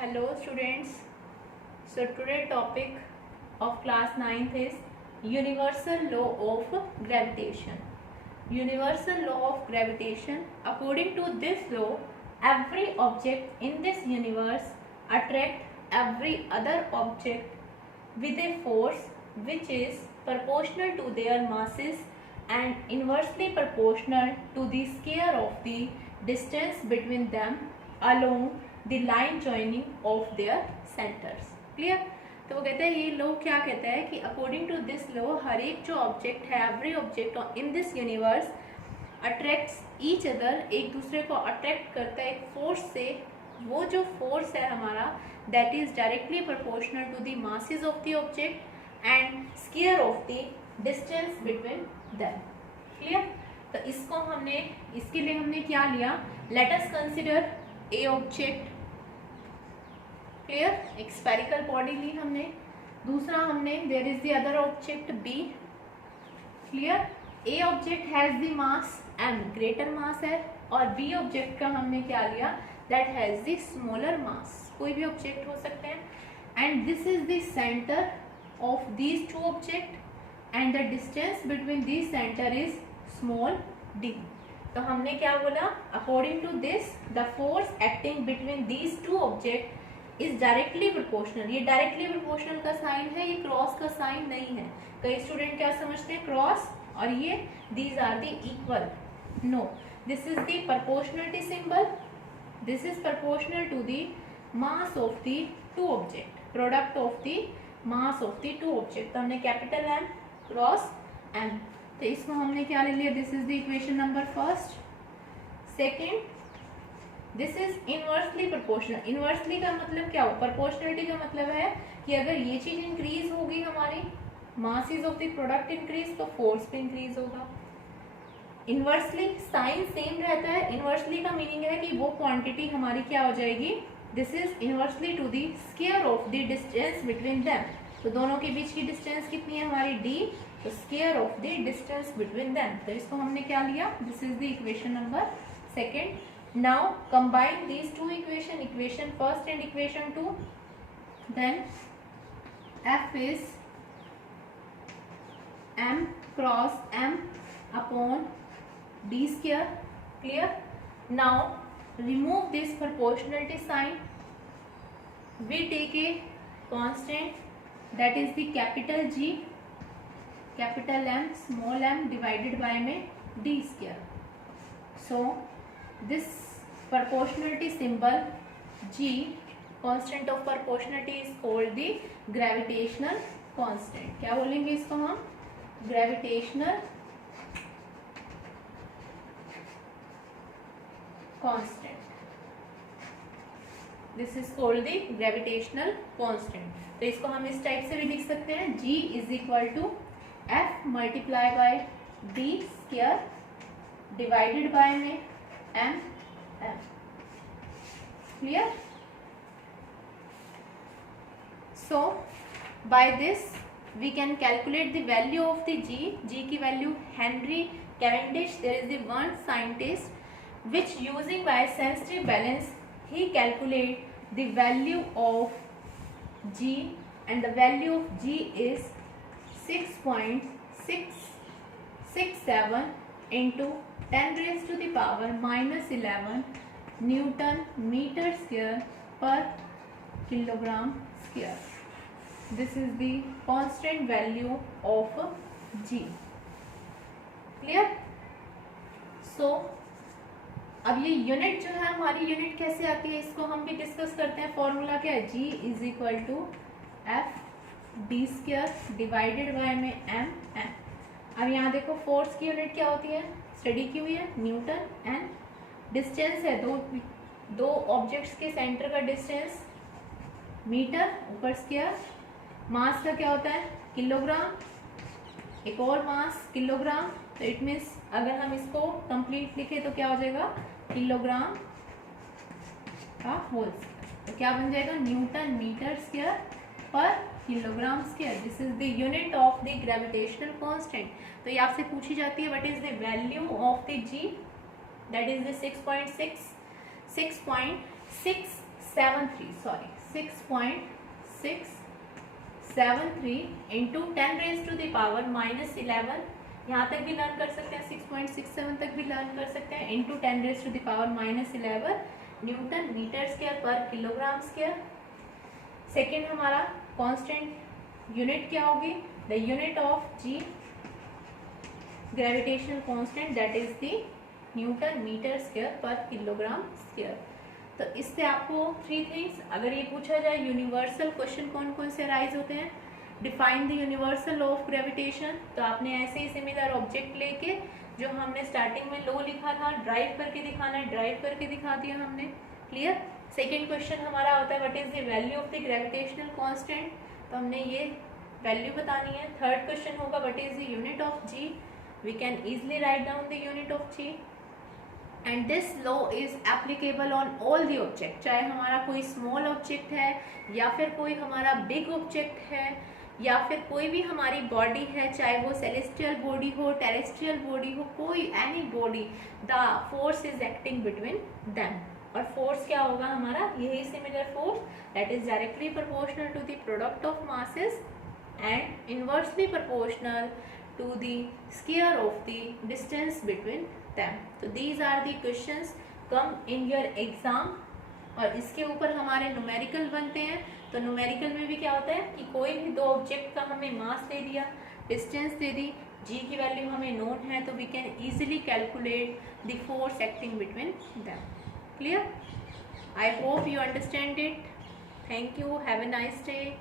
Hello students. So today topic of class 9th is universal law of gravitation. Universal law of gravitation. According to this law, every object in this universe attract every other object with a force which is proportional to their masses and inversely proportional to the square of the distance between them along the line joining of their centers. Clear? तो वो कहते हैं ये law क्या कहता है कि according to this law हर एक जो ऑब्जेक्ट है, every object in this universe attracts each other, एक दूसरे को अट्रैक्ट करता है एक फोर्स से. वो जो फोर्स है हमारा that is directly proportional to the masses of the object and square of the distance between them. Clear? तो इसके लिए हमने क्या लिया? Let us consider A object. Clear? एक स्फेरिकल बॉडी ली हमने. दूसरा हमने there is the other object B. Clear? A object has the mass M, greater mass है, और बी ऑब्जेक्ट का हमने क्या लिया? That has the smaller mass. कोई भी ऑब्जेक्ट हो सकते हैं. And this is the centre of these two object and the distance between these centre is small d. तो हमने क्या बोला? According to this the force acting between these two object is directly proportional. ये directly proportional का sign है, ये cross का sign नहीं है. कई स्टूडेंट क्या समझते हैं? क्रॉस और ये these are the equal. No, this is the proportionality symbol. This is proportional to the mass of the two object, product of the mass of the two object. तो हमने कैपिटल एम क्रॉस एम. तो इसको हमने क्या ले लिया? This is the equation number first. Second, this is inversely proportional. Inversely का मतलब क्या हो? प्रोपोर्शनलिटी का मतलब है कि अगर ये चीज इंक्रीज होगी, हमारी masses of the product increase, तो फोर्स भी इंक्रीज होगा. इनवर्सली साइन सेम रहता है. इनवर्सली का मीनिंग है कि वो क्वांटिटी हमारी क्या हो जाएगी? This is inversely to the square of the distance between them. तो दोनों के बीच की डिस्टेंस कितनी है हमारी? डी. तो square of the distance between them. तो इसको हमने क्या लिया? This is the equation number second. Now combine these two equation, equation first and equation 2. Then F is m cross m upon d square. Clear? Now remove this proportionality sign. We take a constant that is the capital G, capital M, small m divided by में d square. So this proportionality symbol G, constant of proportionality, is called the gravitational constant. क्या बोलेंगे इसको हम? Gravitational constant. This is called the gravitational constant. तो इसको हम इस type से भी लिख सकते हैं. G is equal to F multiply by D square divided by में M. Clear? So by this we can calculate the value of the G. G की value Henry Cavendish, there is the one scientist which using by sensitive balance he calculate the value of G, and the value of G is 6.667 into 10 raised to the power minus 11 Newton meter square per kilogram square. This is the constant value of G. Clear? So अब ये unit जो है हमारी, unit कैसे आती है इसको हम भी डिस्कस करते हैं. फॉर्मूला क्या है? G is equal to f d square divided by में एम एम. अब यहाँ देखो फोर्स की यूनिट क्या होती है? स्टडी की हुई है न्यूटन. एंड डिस्टेंस है दो ऑब्जेक्ट्स के सेंटर का डिस्टेंस मीटर ऊपर स्क्वायर. मास का क्या होता है? किलोग्राम. एक और मास किलोग्राम. तो इट मीन्स अगर हम इसको कंप्लीट लिखे तो क्या हो जाएगा? किलोग्राम का होल स्क्वायर. तो क्या बन जाएगा? Newton metre square per kilogram square. This is the unit of the gravitational constant. तो ये आपसे पूछी जाती है what is the value of the G? That is the 6.667 6.673 into 10⁻⁻11, यहाँ तक भी लर्न कर सकते हैं, 6.67 तक भी लर्न कर सकते हैं, into 10⁻⁻11 newton metre square per kilogram square. Second हमारा कांस्टेंट यूनिट क्या होगी, the unit of G gravitational constant that is the newton metre square per kilogram square. तो इससे आपको 3 थिंग्स, अगर ये पूछा जाए यूनिवर्सल क्वेश्चन कौन कौन से अराइज होते हैं, define the universal law of gravitation, तो आपने ऐसे ही सिमिलर ऑब्जेक्ट लेके जो हमने स्टार्टिंग में लॉ लिखा था ड्राइव करके दिखाना है, ड्राइव करके दिखा दिया हमने, क्लियर। सेकेंड क्वेश्चन हमारा होता है what is the value of the gravitational constant, तो हमने ये वैल्यू बतानी है। थर्ड क्वेश्चन होगा what is the unit of G, we can easily write down the unit of G. And this law is applicable on all the object, चाहे हमारा कोई small object है या फिर कोई हमारा बिग ऑब्जेक्ट है या फिर कोई भी हमारी बॉडी है, चाहे वो सेलेस्टियल बॉडी हो, टेरेस्ट्रियल बॉडी हो, कोई any body, the force is acting between them. और फोर्स क्या होगा हमारा, यही similar force that is directly proportional to the product of masses and inversely proportional to the square of the distance between them. तो these are the questions come in your exam, और इसके ऊपर हमारे numerical बनते हैं। तो numerical में भी क्या होता है कि कोई भी दो ऑब्जेक्ट का हमें मास दे दिया, डिस्टेंस दे दी, जी की वैल्यू हमें नोन है, तो we can easily calculate the force acting between them. Clear? I hope you understand it. Thank you, have a nice day.